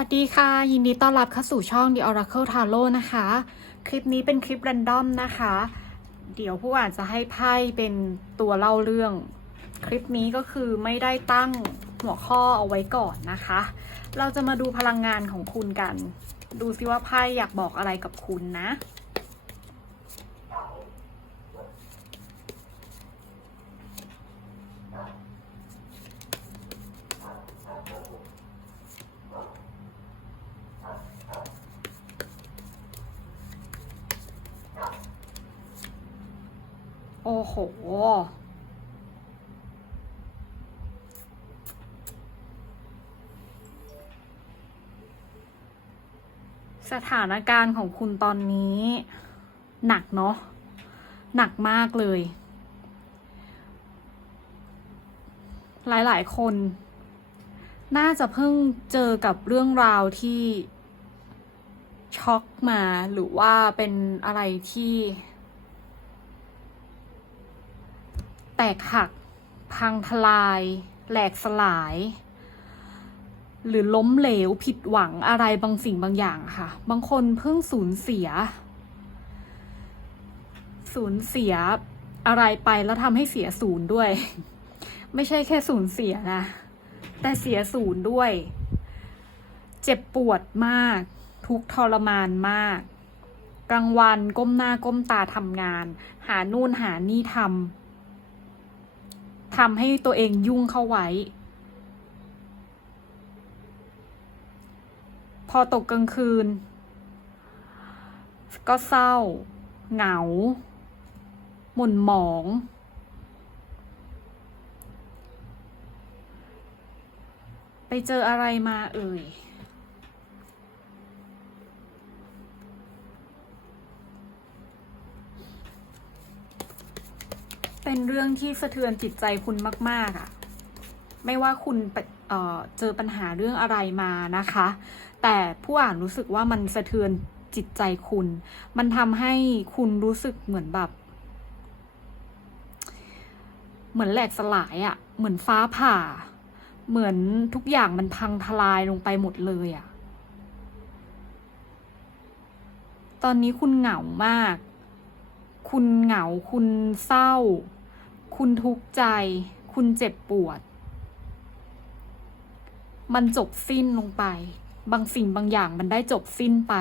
วัสดีค่ะ ยินดีต้อนรับเข้าสู่ช่อง The Oracle Tarot นะคะ คลิปนี้เป็นคลิป r รนดอมนะคะ เดี๋ยวผู้อ่านจะให้ไพ่เป็นตัวเล่าเรื่อง คลิปนี้ก็คือไม่ได้ตั้งหัวข้อเอาไว้ก่อนนะคะ เราจะมาดูพลังงานของคุณกัน ดูซิว่าไพ่อยากบอกอะไรกับคุณนะ โห สถานการณ์ของคุณตอนนี้ หนักเนาะ หนักมากเลย หลาย ๆ คน น่าจะเพิ่งเจอกับเรื่องราวที่ช็อกมาหรือว่าเป็นอะไรที่ แตกหัก พังทลาย แหลกสลาย หรือล้มเหลวผิดหวังอะไรบางสิ่งบางอย่างค่ะ บางคนเพิ่งสูญเสีย สูญเสียอะไรไปแล้วทำให้เสียศูนย์ด้วย ไม่ใช่แค่สูญเสียนะ แต่เสียศูนย์ด้วย เจ็บปวดมาก ทุกทรมานมากกลางวันก้มหน้าก้มตาทำงาน หานู่นหานี่ทำ ทำให้ตัวเองยุ่งเข้าไว้ พอตกกลางคืน ก็เศร้า เหงา หม่นหมอง ไปเจออะไรมาเอ่ย เป็นเรื่องที่สะเทือนจิตใจคุณมาก ๆอะ่ะ ไม่ว่าคุณเเจอปัญหาเรื่องอะไรมานะคะ แต่ผู้อ่านรู้สึกว่ามันสะเทือนจิตใจคุณ มันทำให้คุณรู้สึกเหมือนแบบ เหมือนแหลกสลายอะ่ะ เหมือนฟ้าผ่า เหมือนทุกอย่างมันพังทลายลงไปหมดเลยอะ่ะ ตอนนี้คุณเหงามาก คุณเหงา คุณเศร้า คุณทุกข์ใจ คุณเจ็บปวด มันจบสิ้นลงไป บางสิ่งบางอย่างมันได้จบสิ้นไป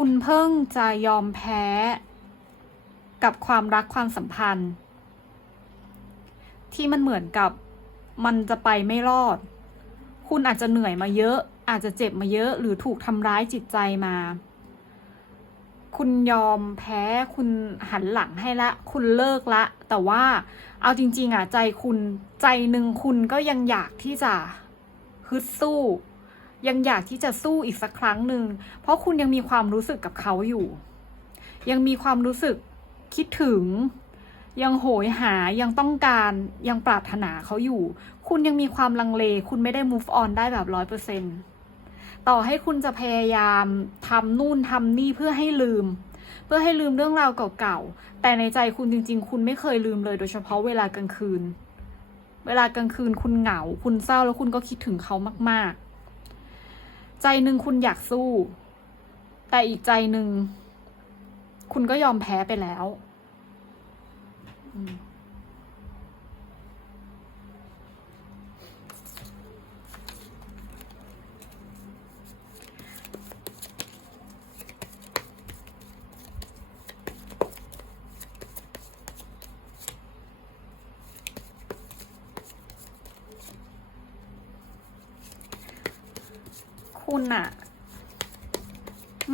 คุณเพิ่งจะยอมแพ้ กับความรักความสัมพันธ์ ที่มันเหมือนกับมันจะไปไม่รอด คุณอาจจะเหนื่อยมาเยอะ อาจจะเจ็บมาเยอะหรือถูกทำร้ายจิตใจมา คุณยอมแพ้ คุณหันหลังให้ละ คุณเลิกละ แต่ว่าเอาจริง ๆอะใจคุณใจหนึ่งคุณก็ยังอยากที่จะฮึดสู้ ยังอยากที่จะสู้อีกสักครั้งหนึ่ง เพราะคุณยังมีความรู้สึกกับเขาอยู่ ยังมีความรู้สึกคิดถึง ยังโหยหา ยังต้องการ ยังปรารถนาเขาอยู่ คุณยังมีความลังเล คุณไม่ได้ move on ได้แบบร้อยเปอร์เซ็นต่อให้คุณจะพยายามทำนู่นทำนี่เพื่อให้ลืม เพื่อให้ลืมเรื่องราวเก่าๆ แต่ในใจคุณจริง ๆ คุณไม่เคยลืมเลย โดยเฉพาะเวลากลางคืน เวลากลางคืนคุณเหงา คุณเศร้าแล้วคุณก็คิดถึงเขามากๆ ใจหนึ่งคุณอยากสู้ แต่อีกใจหนึ่ง คุณก็ยอมแพ้ไปแล้ว อืมคุณอะ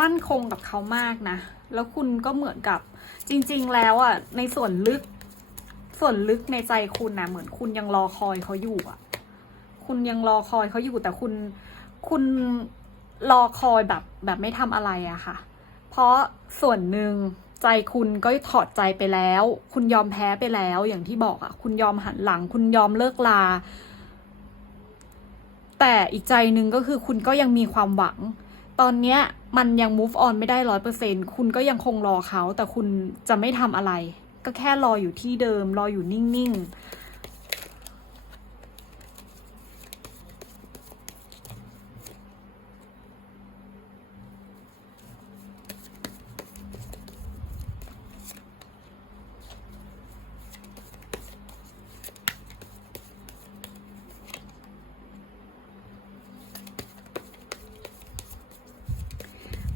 มั่นคงกับเขามากนะ แล้วคุณก็เหมือนกับจริง ๆ แล้วอะในส่วนลึก ส่วนลึกในใจคุณนะเหมือนคุณยังรอคอยเขาอยู่อะ คุณยังรอคอยเขาอยู่แต่คุณคุณรอคอยแบบแบบไม่ทำอะไรอะค่ะ เพราะส่วนหนึ่งใจคุณก็ถอดใจไปแล้ว คุณยอมแพ้ไปแล้วอย่างที่บอกอะคุณยอมหันหลัง คุณยอมเลิกลา แต่อีกใจหนึ่งก็คือคุณก็ยังมีความหวัง ตอนเนี้ย มันยัง move on ไม่ได้ร้อยเปอร์เซ็นคุณก็ยังคงรอเขา แต่คุณจะไม่ทำอะไร ก็แค่รออยู่ที่เดิม รออยู่นิ่ง ๆ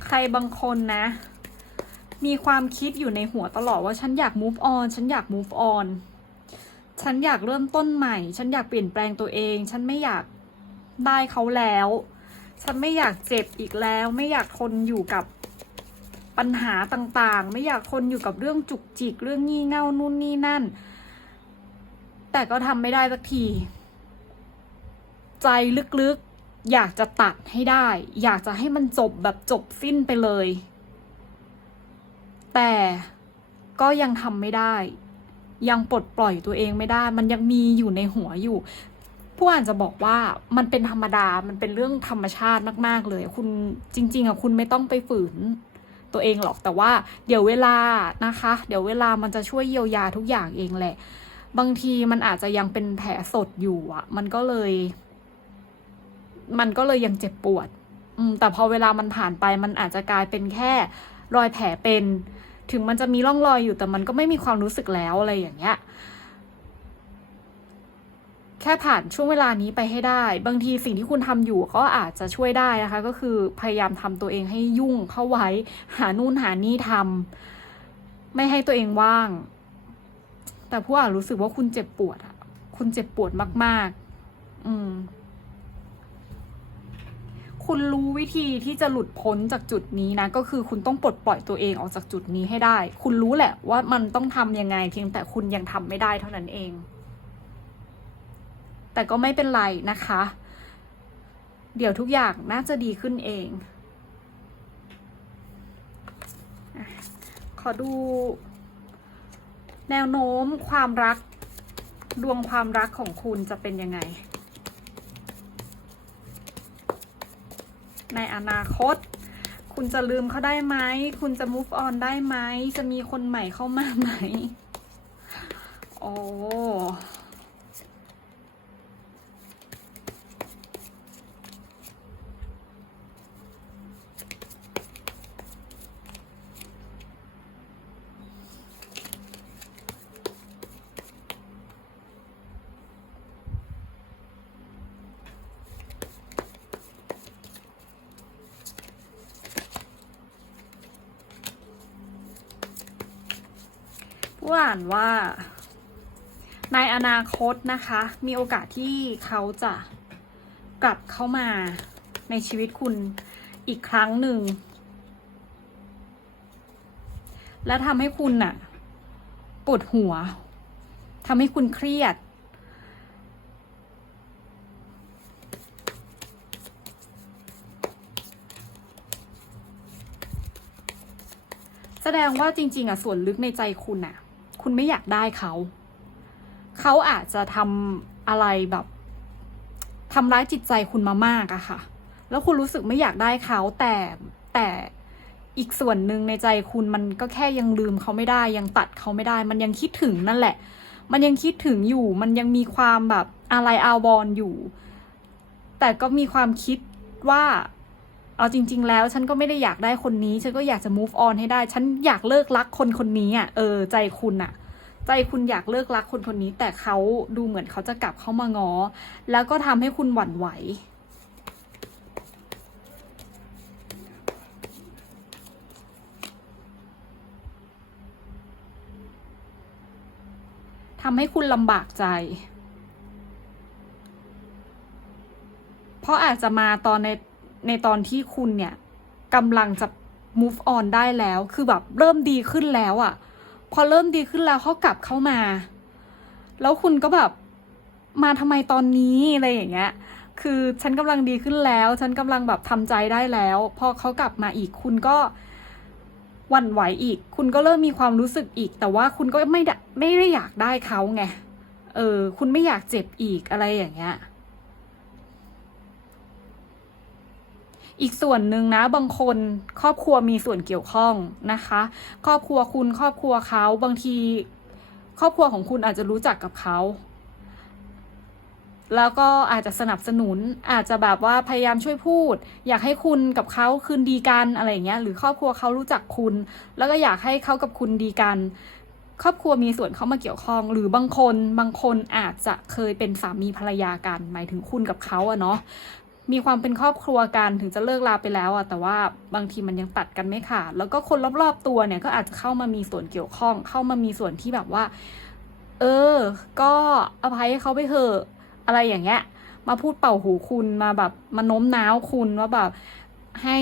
ใครบางคนนะ มีความคิดอยู่ในหัวตลอดว่าฉันอยาก move on ฉันอยาก move on ฉันอยากเริ่มต้นใหม่ ฉันอยากเปลี่ยนแปลงตัวเอง ฉันไม่อยากได้เขาแล้ว ฉันไม่อยากเจ็บอีกแล้ว ไม่อยากทนอยู่กับปัญหาต่างๆ ไม่อยากทนอยู่กับเรื่องจุกจิก เรื่องงี่เง่านู่นนี่นั่น แต่ก็ทำไม่ได้สักที ใจลึกๆ อยากจะตัดให้ได้ อยากจะให้มันจบแบบจบสิ้นไปเลย แต่ก็ยังทำไม่ได้ ยังปลดปล่อยตัวเองไม่ได้ มันยังมีอยู่ในหัวอยู่ผู้อ่านจะบอกว่ามันเป็นธรรมดา มันเป็นเรื่องธรรมชาติมาก ๆ เลย คุณจริง ๆอะคุณไม่ต้องไปฝืนตัวเองหรอก แต่ว่าเดี๋ยวเวลานะคะ เดี๋ยวเวลามันจะช่วยเยียวยาทุกอย่างเองแหละ บางทีมันอาจจะยังเป็นแผลสดอยู่อะมันก็เลย มันก็เลยยังเจ็บปวด อืม แต่พอเวลามันผ่านไปมันอาจจะกลายเป็นแค่รอยแผลเป็น ถึงมันจะมีร่องรอยอยู่แต่มันก็ไม่มีความรู้สึกแล้วอะไรอย่างเงี้ย แค่ผ่านช่วงเวลานี้ไปให้ได้ บางทีสิ่งที่คุณทำอยู่ก็อาจจะช่วยได้นะคะ ก็คือพยายามทำตัวเองให้ยุ่งเข้าไว้ หานู่นหานี่ทำไม่ให้ตัวเองว่าง แต่ผู้อ่านรู้สึกว่าคุณเจ็บปวดอะคุณเจ็บปวดมาก ๆ อืม คุณรู้วิธีที่จะหลุดพ้นจากจุดนี้นะ ก็คือคุณต้องปลดปล่อยตัวเองออกจากจุดนี้ให้ได้ คุณรู้แหละว่ามันต้องทำยังไง เพียงแต่คุณยังทำไม่ได้เท่านั้นเอง แต่ก็ไม่เป็นไรนะคะ เดี๋ยวทุกอย่างน่าจะดีขึ้นเอง ขอดู แนวโน้มความรักดวงความรักของคุณจะเป็นยังไง ในอนาคต คุณจะลืมเขาได้ไหม คุณจะ move on ได้ไหม จะมีคนใหม่เข้ามาไหม โอ้ ผู้อ่านว่า ในอนาคตนะคะ มีโอกาสที่เขาจะกลับเข้ามาในชีวิตคุณอีกครั้งหนึ่ง และทำให้คุณน่ะปวดหัวทำให้คุณเครียด แสดงว่าจริง ๆอะส่วนลึกในใจคุณอะ คุณไม่อยากได้เขา เขาอาจจะทำอะไรแบบทำร้ายจิตใจคุณมามากอะค่ะ แล้วคุณรู้สึกไม่อยากได้เขา แต่แต่อีกส่วนหนึ่งในใจคุณมันก็แค่ยังลืมเขาไม่ได้ ยังตัดเขาไม่ได้ มันยังคิดถึงนั่นแหละ มันยังคิดถึงอยู่ มันยังมีความแบบอะไรอาวรณ์อยู่ แต่ก็มีความคิดว่า เอาจริง ๆ แล้วฉันก็ไม่ได้อยากได้คนนี้ ฉันก็อยากจะ move on ให้ได้ ฉันอยากเลิกรักคนคนนี้อะเออใจคุณอะ ใจคุณอยากเลิกรักคนคนนี้ แต่เขาดูเหมือนเขาจะกลับเข้ามางอ แล้วก็ทำให้คุณหวั่นไหวทำให้คุณลำบากใจ เพราะอาจจะมาตอนใน ในตอนที่คุณเนี่ยกำลังจะ move on ได้แล้ว คือแบบเริ่มดีขึ้นแล้วอะ่ะ พอเริ่มดีขึ้นแล้วเขากลับเข้ามา แล้วคุณก็แบบมาทำไมตอนนี้อะไรอย่างเงี้ย คือฉันกำลังดีขึ้นแล้ว ฉันกำลังแบบทำใจได้แล้ว พอเขากลับมาอีกคุณก็หวั่นไหวอีก คุณก็เริ่มมีความรู้สึกอีก แต่ว่าคุณก็ไม่ได้ไม่ได้อยากได้เขาไง เออ คุณไม่อยากเจ็บอีกอะไรอย่างเงี้ย อีกส่วนหนึ่งนะบางคนครอบครัวมีส่วนเกี่ยวข้องนะคะ ครอบครัวคุณครอบครัวเขาบางที ครอบครัวของคุณอาจจะรู้จักกับเขาแล้วก็อาจจะสนับสนุนอาจจะแบบว่าพยายามช่วยพูด อยากให้คุณกับเขาคืนดีกันอะไรอย่างเงี้ยหรือครอบครัวเขารู้จักคุณ แล้วก็อยากให้เขากับคุณดีกัน ครอบครัวมีส่วนเข้ามาเกี่ยวข้อง หรือบางคนบางคนอาจจะเคยเป็นสามีภรรยากัน หมายถึงคุณกับเขาอะเนาะ มีความเป็นครอบครัวกันถึงจะเลิกลาไปแล้วอะแต่ว่าบางทีมันยังตัดกันไม่ขาดแล้วก็คนรอบๆตัวเนี่ยก็อาจจะเข้ามามีส่วนเกี่ยวข้อง เข้ามามีส่วนที่แบบว่า เออ ก็อภัยให้เขาไปเถอะอะไรอย่างเงี้ย มาพูดเป่าหูคุณมาแบบมาโน้มน้าวคุณว่าแบบให้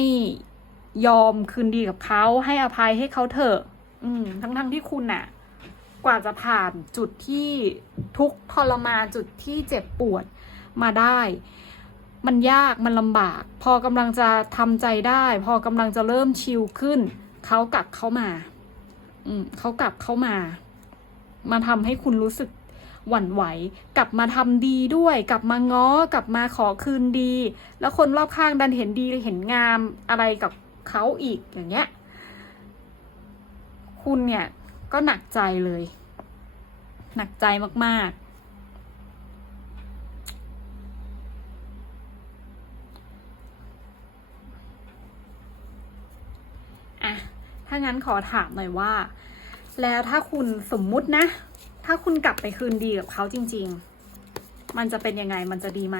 ยอมคืนดีกับเขาให้อภัยให้เขาเถอะ อืม ทั้งๆที่คุณน่ะกว่าจะผ่านจุดที่ทุกทรมานจุดที่เจ็บปวดมาได้ มันยากมันลำบาก พอกำลังจะทำใจได้ พอกำลังจะเริ่มชิลขึ้น เขากลับเข้ามา อืมเขากลับเข้ามา มาทำให้คุณรู้สึกหวั่นไหว กลับมาทำดีด้วย กลับมาง้อ กลับมาขอคืนดี แล้วคนรอบข้างดันเห็นดีเห็นงามอะไรกับเขาอีกอย่างเงี้ย คุณเนี่ยก็หนักใจเลย หนักใจมากๆ อะ ถ้างั้นขอถามหน่อยว่า แล้วถ้าคุณสมมุตินะ ถ้าคุณกลับไปคืนดีกับเขาจริง ๆ มันจะเป็นยังไงมันจะดีไหม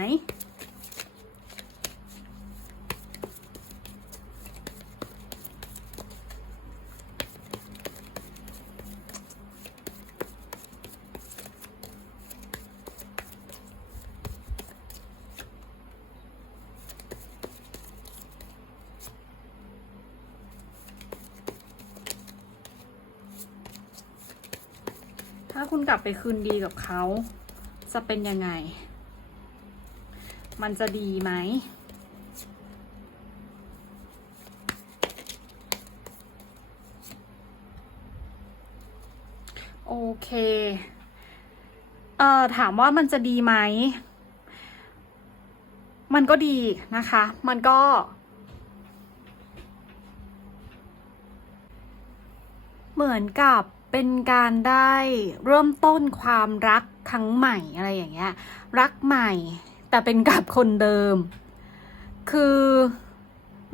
ไปคืนดีกับเขาจะเป็นยังไง มันจะดีไหม โอเค เอ่อ ถามว่ามันจะดีไหม มันก็ดีนะคะ มันก็เหมือนกับ เป็นการได้เริ่มต้นความรักครั้งใหม่อะไรอย่างเงี้ย รักใหม่ แต่เป็นกับคนเดิม คือ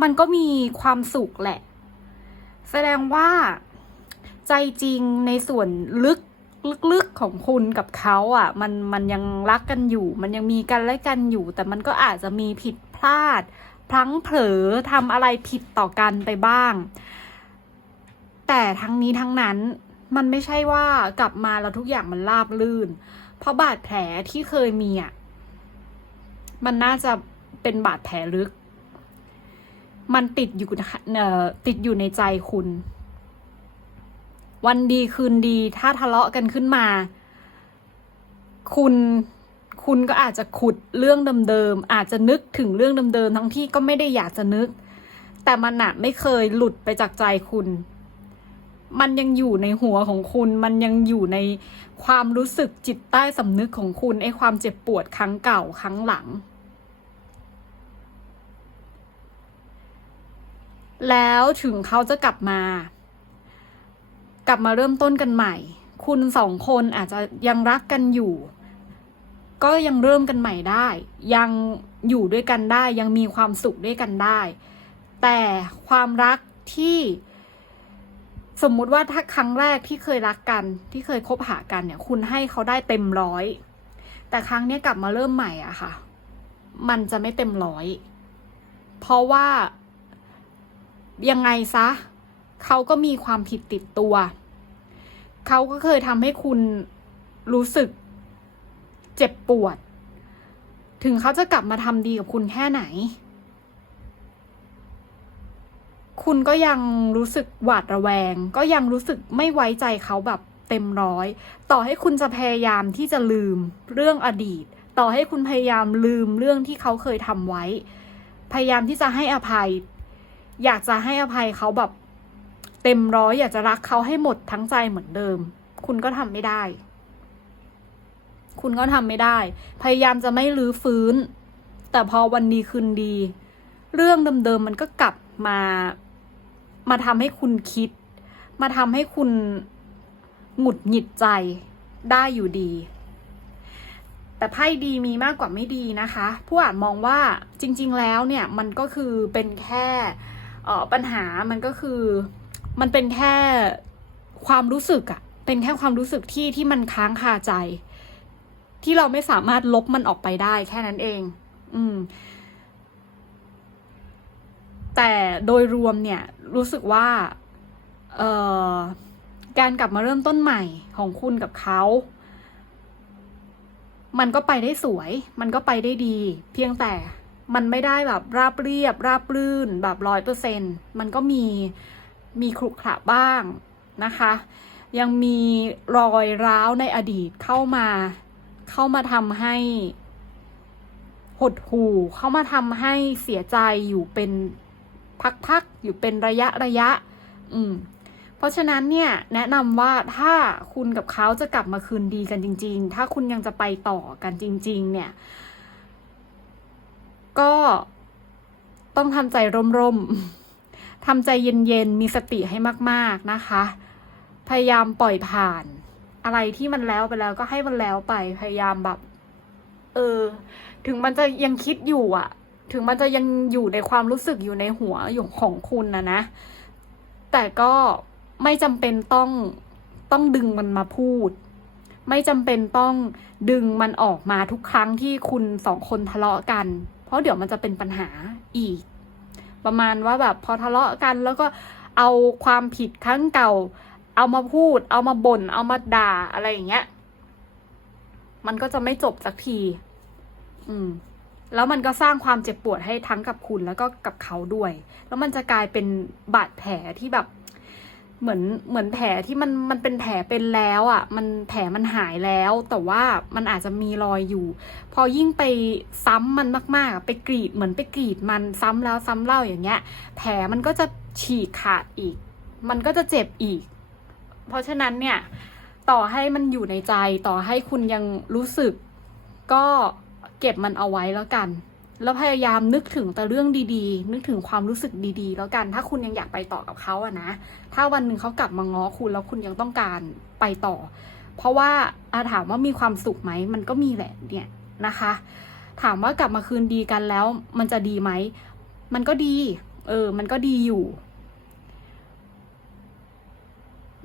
มันก็มีความสุขแหละ แสดงว่าใจจริงในส่วนลึกลึกๆของคุณกับเขาอะ มันมันยังรักกันอยู่ มันยังมีกันและกันอยู่ แต่มันก็อาจจะมีผิดพลาด พลั้งเผลอทำอะไรผิดต่อกันไปบ้าง แต่ทั้งนี้ทั้งนั้น มันไม่ใช่ว่ากลับมาแล้วทุกอย่างมันราบลื่น เพราะบาดแผลที่เคยมีอะมันน่าจะเป็นบาดแผลลึก มันติดอยู่นะคะเอ่อติดอยู่ในใจคุณ วันดีคืนดีถ้าทะเลาะกันขึ้นมา คุณคุณก็อาจจะขุดเรื่องเดิมๆอาจจะนึกถึงเรื่องเดิมๆทั้งที่ก็ไม่ได้อยากจะนึก แต่มันอะไม่เคยหลุดไปจากใจคุณ มันยังอยู่ในหัวของคุณ มันยังอยู่ในความรู้สึกจิตใต้สำนึกของคุณไอ้ความเจ็บปวดครั้งเก่าครั้งหลัง แล้วถึงเขาจะกลับมา กลับมาเริ่มต้นกันใหม่ คุณสองคนอาจจะยังรักกันอยู่ ก็ยังเริ่มกันใหม่ได้ ยังอยู่ด้วยกันได้ ยังมีความสุขด้วยกันได้ แต่ความรักที่ สมมุติว่าถ้าครั้งแรกที่เคยรักกัน ที่เคยคบหากันเนี่ย คุณให้เขาได้เต็มร้อย แต่ครั้งนี้กลับมาเริ่มใหม่อะค่ะ มันจะไม่เต็มร้อย เพราะว่ายังไงซะเขาก็มีความผิดติดตัว เขาก็เคยทำให้คุณรู้สึกเจ็บปวด ถึงเขาจะกลับมาทำดีกับคุณแค่ไหน คุณก็ยังรู้สึกหวาดระแวง ก็ยังรู้สึกไม่ไว้ใจเขาแบบเต็มร้อย ต่อให้คุณจะพยายามที่จะลืมเรื่องอดีต ต่อให้คุณพยายามลืมเรื่องที่เขาเคยทำไว้ พยายามที่จะให้อภัย อยากจะให้อภัยเขาแบบเต็มร้อยอยากจะรักเขาให้หมดทั้งใจเหมือนเดิม คุณก็ทำไม่ได้ คุณก็ทำไม่ได้ พยายามจะไม่รื้อฟื้น แต่พอวันดีคืนดี เรื่องเดิมๆมันก็กลับมา มาทำให้คุณคิด มาทำให้คุณหงุดหงิดใจได้อยู่ดี แต่ไพ่ดีมีมากกว่าไม่ดีนะคะ ผู้อ่านมองว่าจริง ๆ แล้วเนี่ยมันก็คือเป็นแค่ปัญหามันก็คือมันเป็นแค่ความรู้สึกอะเป็นแค่ความรู้สึกที่ที่มันค้างคาใจ ที่เราไม่สามารถลบมันออกไปได้แค่นั้นเอง อืม แต่โดยรวมเนี่ยรู้สึกว่าเออการกลับมาเริ่มต้นใหม่ของคุณกับเขามันก็ไปได้สวย มันก็ไปได้ดี เพียงแต่มันไม่ได้แบบราบเรียบ ราบรื่นแบบร้อยเปอร์เซ็นมันก็มีมีขรุขระบ้างนะคะ ยังมีรอยร้าวในอดีตเข้ามา เข้ามาทำให้ หดหู่ เข้ามาทำให้เสียใจอยู่เป็น พักๆอยู่เป็นระยะระยะ อืม เพราะฉะนั้นเนี่ยแนะนำว่าถ้าคุณกับเขาจะกลับมาคืนดีกันจริง ๆ ถ้าคุณยังจะไปต่อกันจริง ๆ เนี่ย ก็ต้องทำใจร่มๆทำใจเย็นๆ มีสติให้มาก ๆนะคะ พยายามปล่อยผ่าน อะไรที่มันแล้วไปแล้วก็ให้มันแล้วไป พยายามแบบ เออ ถึงมันจะยังคิดอยู่อะ ถึงมันจะยังอยู่ในความรู้สึกอยู่ในหัวอยู่ของคุณนะนะ แต่ก็ไม่จำเป็นต้องต้องดึงมันมาพูด ไม่จำเป็นต้องดึงมันออกมาทุกครั้งที่คุณสองคนทะเลาะกัน เพราะเดี๋ยวมันจะเป็นปัญหาอีก ประมาณว่าแบบพอทะเลาะกันแล้วก็เอาความผิดครั้งเก่า เอามาพูด เอามาบ่น เอามาด่าอะไรอย่างเงี้ย มันก็จะไม่จบสักที อืม แล้วมันก็สร้างความเจ็บปวดให้ทั้งกับคุณแล้วก็กับเขาด้วย แล้วมันจะกลายเป็นบาดแผลที่แบบ เหมือนเหมือนแผลที่มันมันเป็นแผลเป็นแล้วอะ่ะ มันแผลมันหายแล้ว แต่ว่ามันอาจจะมีรอยอยู่ พอยิ่งไปซ้ำมันมากๆ ไปกรีดเหมือนไปกรีดมันซ้ำแล้วซ้ำเล่าอย่างเงี้ย แผลมันก็จะฉีกขาดอีก มันก็จะเจ็บอีก เพราะฉะนั้นเนี่ย ต่อให้มันอยู่ในใจ ต่อให้คุณยังรู้สึกก็ เก็บมันเอาไว้แล้วกัน แล้วพยายามนึกถึงแต่เรื่องดีๆ นึกถึงความรู้สึกดีๆ แล้วกัน ถ้าคุณยังอยากไปต่อกับเขาอะนะ ถ้าวันหนึ่งเขากลับมาง้อคุณแล้วคุณยังต้องการไปต่อ เพราะว่าอาถามว่ามีความสุขไหม มันก็มีแหละเนี่ยนะคะ ถามว่ากลับมาคืนดีกันแล้ว มันจะดีไหม มันก็ดี เออ มันก็ดีอยู่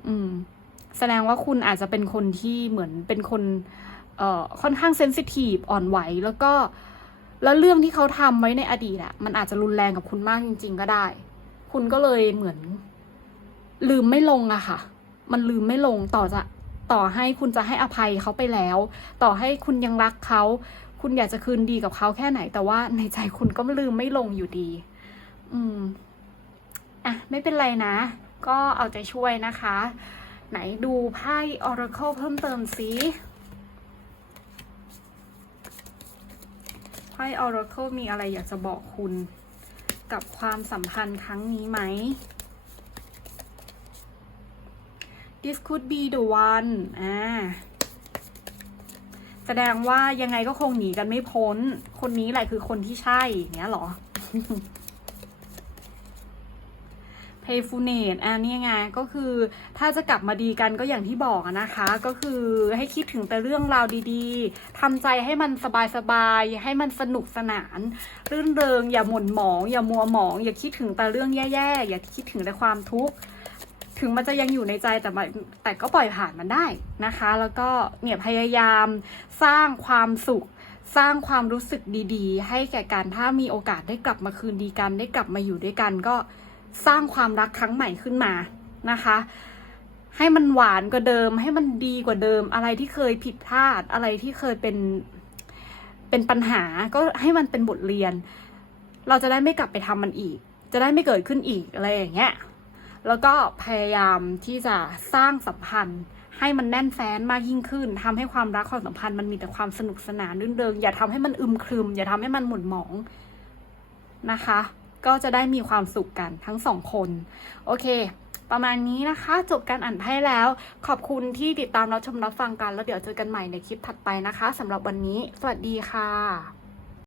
อืม แสดงว่าคุณอาจจะเป็นคนที่เหมือนเป็นคน ค่อนข้างเซนซิทีฟอ่อนไหวแล้วก็แล้วเรื่องที่เขาทำไว้ในอดีตอะมันอาจจะรุนแรงกับคุณมากจริง ๆ ก็ได้ คุณก็เลยเหมือน ลืมไม่ลงอะค่ะ มันลืมไม่ลงต่อจะต่อให้คุณจะให้อภัยเขาไปแล้ว ต่อให้คุณยังรักเขา คุณอยากจะคืนดีกับเขาแค่ไหน แต่ว่าในใจคุณก็ลืมไม่ลงอยู่ดี อืมอะไม่เป็นไรนะ ก็เอาใจช่วยนะคะ ไหนดูไพ่ Oracle เพิ่มเติมสิ ไพ่ Oracle มีอะไรอยากจะบอกคุณ กับความสัมพันธ์ครั้งนี้ไหม this could be the one อ่าแสดงว่ายังไงก็คงหนีกันไม่พ้น คนนี้แหละคือคนที่ใช่อย่างเงี้ยหรอ playfulness อันนี้ไงก็คือถ้าจะกลับมาดีกันก็อย่างที่บอกนะคะ ก็คือให้คิดถึงแต่เรื่องราวดีๆทำใจให้มันสบายๆ ให้มันสนุกสนาน รื่นเริง อย่าหม่นหมอง อย่ามัวหมอง อย่าคิดถึงแต่เรื่องแย่ๆ อย่าคิดถึงแต่ความทุกข์ถึงมันจะยังอยู่ในใจแต่แต่ก็ปล่อยผ่านมันได้นะคะ แล้วก็เนี่ยพยายามสร้างความสุข สร้างความรู้สึกดีๆ ให้แก่กันถ้ามีโอกาสได้กลับมาคืนดีกัน ได้กลับมาอยู่ด้วยกันก็ สร้างความรักครั้งใหม่ขึ้นมานะคะ ให้มันหวานกว่าเดิม ให้มันดีกว่าเดิม อะไรที่เคยผิดพลาดอะไรที่เคยเป็นเป็นปัญหาก็ให้มันเป็นบทเรียน เราจะได้ไม่กลับไปทำมันอีก จะได้ไม่เกิดขึ้นอีกอะไรอย่างเงี้ยแล้วก็พยายามที่จะสร้างสัมพันธ์ ให้มันแน่นแฟ้นมากยิ่งขึ้นทำให้ความรักความสัมพันธ์มันมีแต่ความสนุกสนานรื่นเริงอย่าทำให้มันอึมครึม อย่าทำให้มันหม่นหมองนะคะ ก็จะได้มีความสุขกันทั้งสองคน โอเค ประมาณนี้นะคะ จบการอ่านไพ่แล้ว ขอบคุณที่ติดตามรับชมรับฟังกัน แล้วเดี๋ยวเจอกันใหม่ในคลิปถัดไปนะคะสำหรับวันนี้ สวัสดีค่ะ